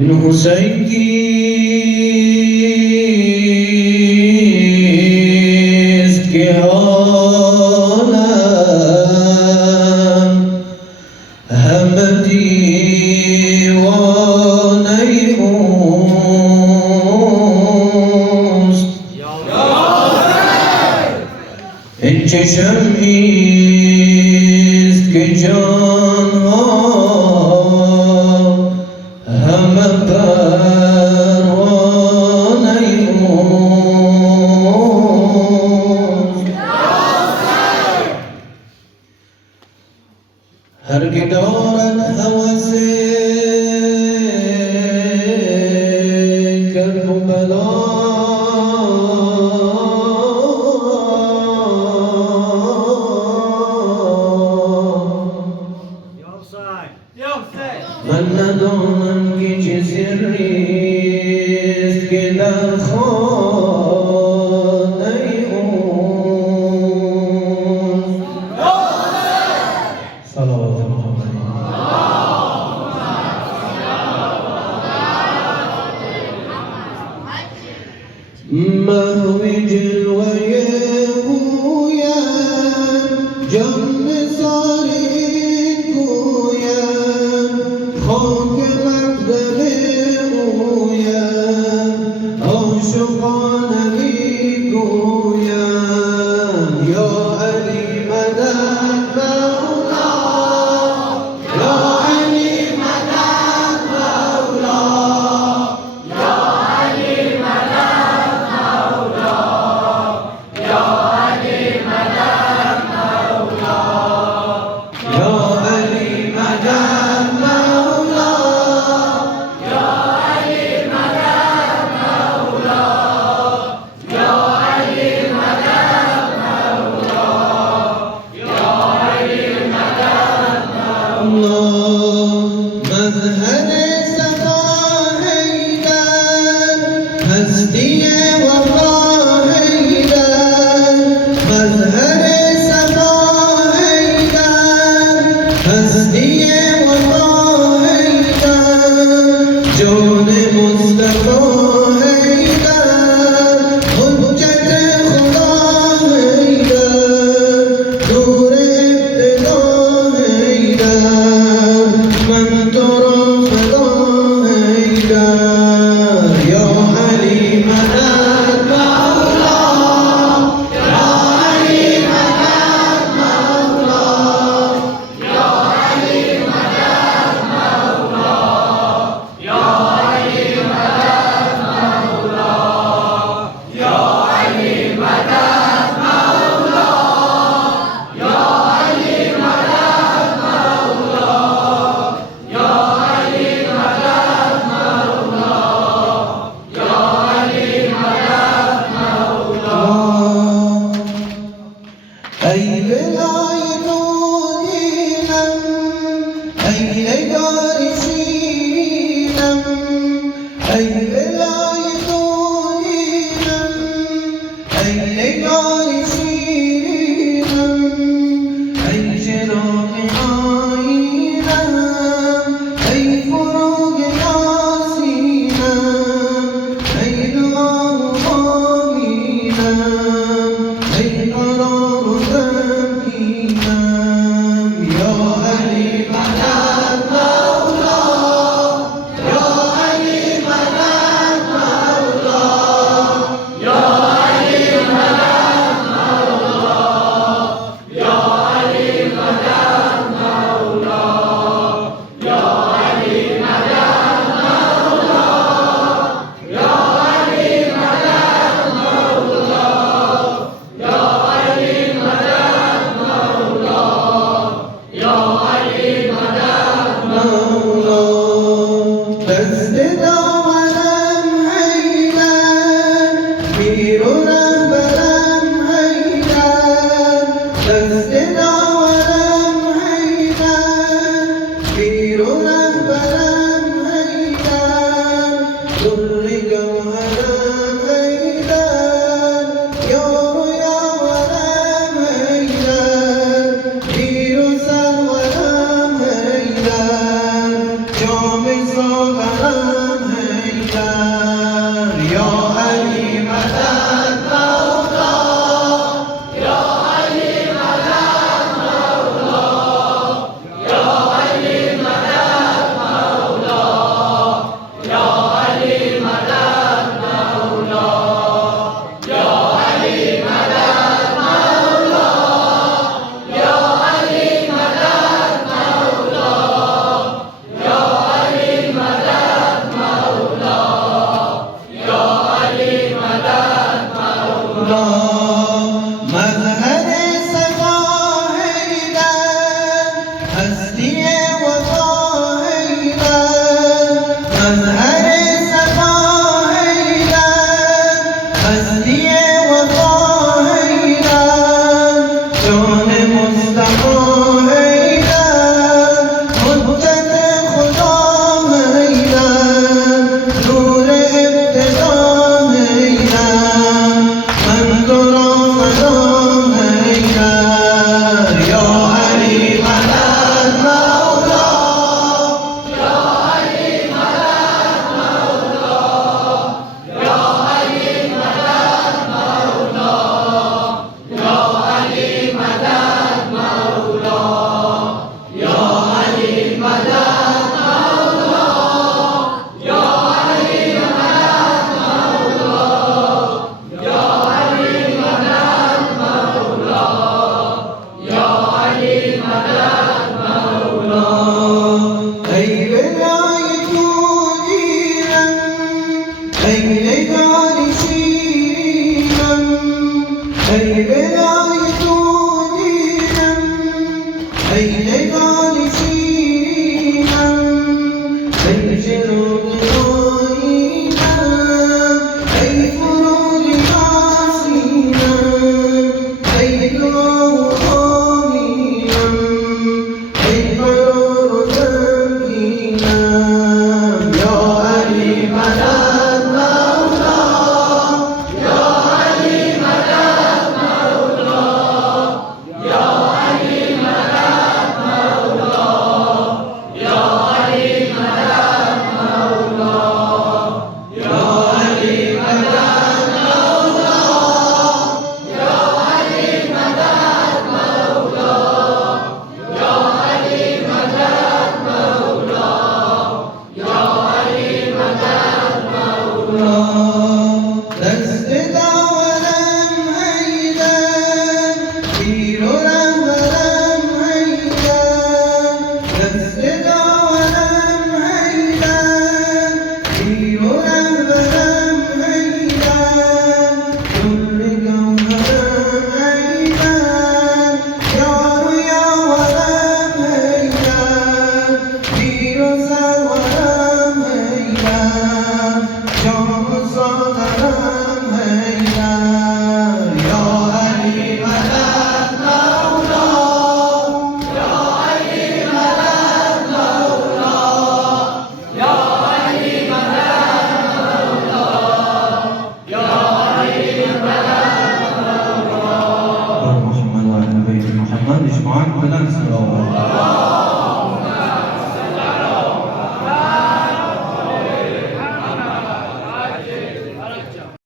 الحسين کیست که عالم همه دیوانه اوست این چه شمعیست که جانها همه پروانه اوست هر که دارد هوس کربلا من ندانم که چه سریست که در خانه اوست صلوات محمد محو جلوه اویم جان ساری گویم خاک مقدم اویم عاشقانه میگویم یا علی مدد مولا یا علی مدد مولا یا علی مدد مولا یا علی مدد مولا یا علی مدد مولا یا علی مدد مولا یا علی مدد مولا یا علی مدد مولا مظهر صفا حیدر هستی وفا حیدر مظهر صفا حیدر هستی وفا حیدر جان مصطفی حیدر حجت خدا حیدر نور ابتدا حیدر من تو را فدا حیدر یا علی مدد مولا یا علی مدد مولا یا علی مدد مولا یا علی مدد مولا یا علی مدد مولا یا علی مدد مولا یا علی مدد مولا یا علی مدد مولا ای ولای دونینم ای نگار شیرینم ای ولای دونینم ای نگار شیرینم ای چراغ آیینم ای فروغ یاسینم ای دعا و آمینم ای قرار و تمکینم یا علی مدد مولا یا علی مدد مولا یا علی مدد مولا یا علی مدد مولا یا علی مدد مولا یا علی مدد مولا یا علی مدد مولا یا علی مدد مولا